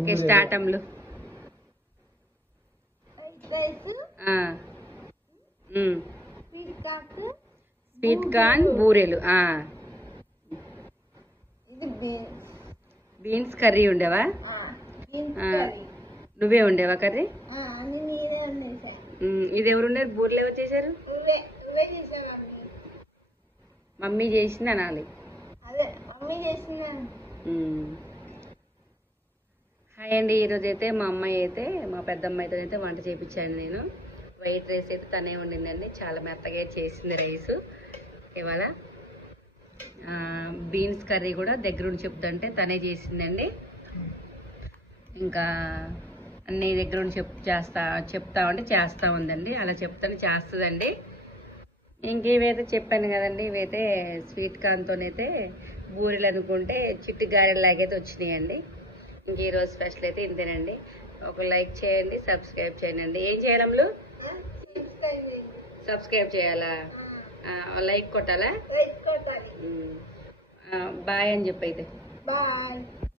Okay start Ammulu. Sweet corn బూరెలు. Beans curry ఉండేవా? నువ్వే ఉండేవా కర్రీ? ఇది ఎవరు ఉండేది? బూరెలు ఎవరు చేశారు? మమ్మీ చేసింది అనాలి. హాయ్ అండి. ఈరోజు అయితే మా అమ్మాయి అయితే మా పెద్దమ్మాయితో అయితే వంట చేయించాను నేను. వైట్ రైస్ అయితే తనే వండిందండి. చాలా మెత్తగా చేసింది రైస్. ఇవాళ బీన్స్ కర్రీ కూడా దగ్గరుండి చెప్తుంటే తనే చేసిందండి. ఇంకా అన్ని దగ్గరుండి చెప్తా ఉంటే చేస్తూ ఉందండి. అలా చెప్తాను చేస్తుందండి. ఇంక ఇవైతే చెప్పాను కదండి, ఇవైతే స్వీట్ కార్న్తోనైతే బూరెలు అనుకుంటే చిట్టు గారెలాగైతే వచ్చినాయండి. ఇంక ఈరోజు స్పెషల్ అయితే ఇంతేనండి. ఒక లైక్ చేయండి, సబ్స్క్రైబ్ చేయండి. ఏం చేయాలమ్లు? సబ్స్క్రైబ్ చేయాలా? లైక్ కొట్టాలా? బాయ్ అని చెప్పైతే. బాయ్.